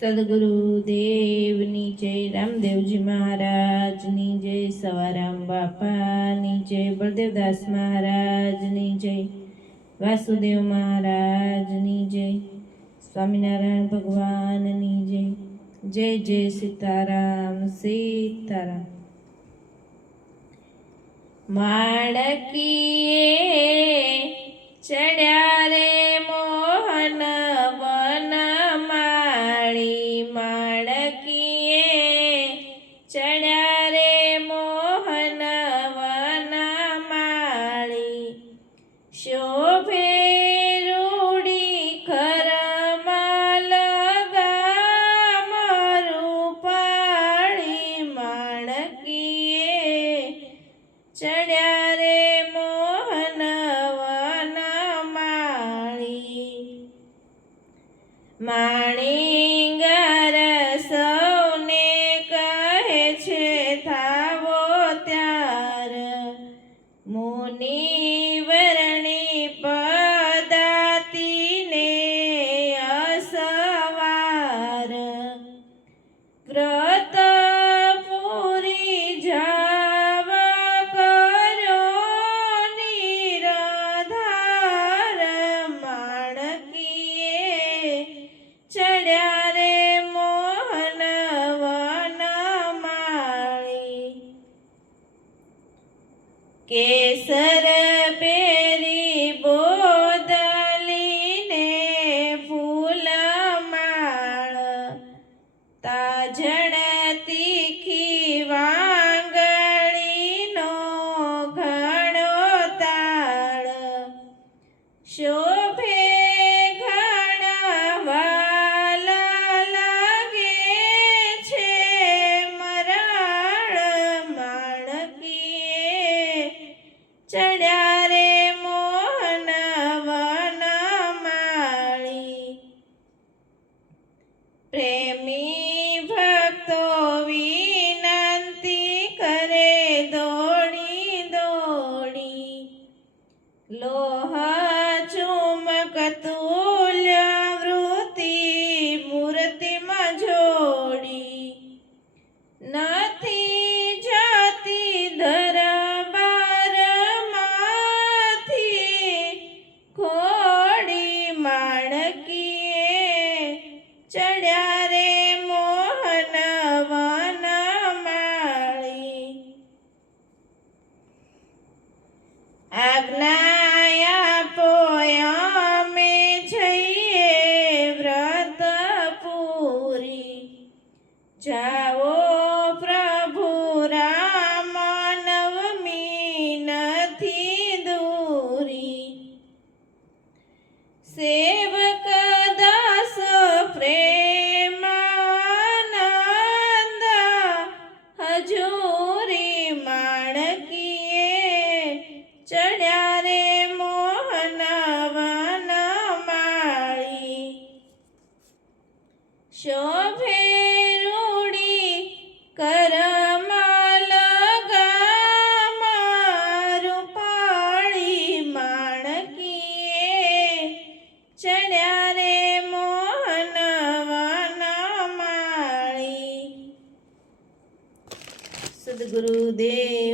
સદગુરુદેવની જય, રામદેવજી મહારાજની જય, સવારામ બાપાની જય, બળદેવદાસ મહારાજની જય, વાસુદેવ મહારાજની જય, સ્વામિનારાયણ ભગવાનની જય. જય જય સીતારામ સીતારામ. માણકીએ ચડ્યા રે મોહન વન માળી, માણકીએ ચડ્યા રે મોહન વન માળી, શોભે રૂડી ખરમાં લગામ રૂપાળી, માણકીએ ચડ્યા રે મોહન વન માળી. માણીગર સૌને કહે છે થાવો ત્યાર, મુનિવરની પદાતિને અસવાર, વ્રત પૂરી જાવા કર્યો નિરાધાર, માણકીએ ચડ્યા રે મોહન વન માળી. કેસર પેરી બોદલીને ફૂલમાળ, તાજણ તીખી વાંગળીનો ઘણો તાળ, શોભે ઘણા વાલા લાગે છે મરાળ, માણકીએ ચડ્યા રે મોહન વન માળી. પ્રેમી ભક્તો વિનંતી કરે દોડી દોડી, લોહ ચુમક તુલ્ય વૃત્તિ મૂર્તિમાં જોડી, નથી જતી દરબારમાંથી ખોડી, માણકીએ ચડ્યા રે મોહન વન માળી. આજ્ઞા આપો અમે જઈએ વ્રત પૂરી, જાઓ પ્રભુ રામ નવમી નથી દૂરી, સેવક દાસ પ્રેમાનંદ હજૂરી, માણકીએ ચડ્યા રે મોહન વન માળી. શોભે રૂડી કરમાં લગામ રૂપાળી, માણકીએ ચડ્યા રે મોહન વન માળી. સદગુરુદેવ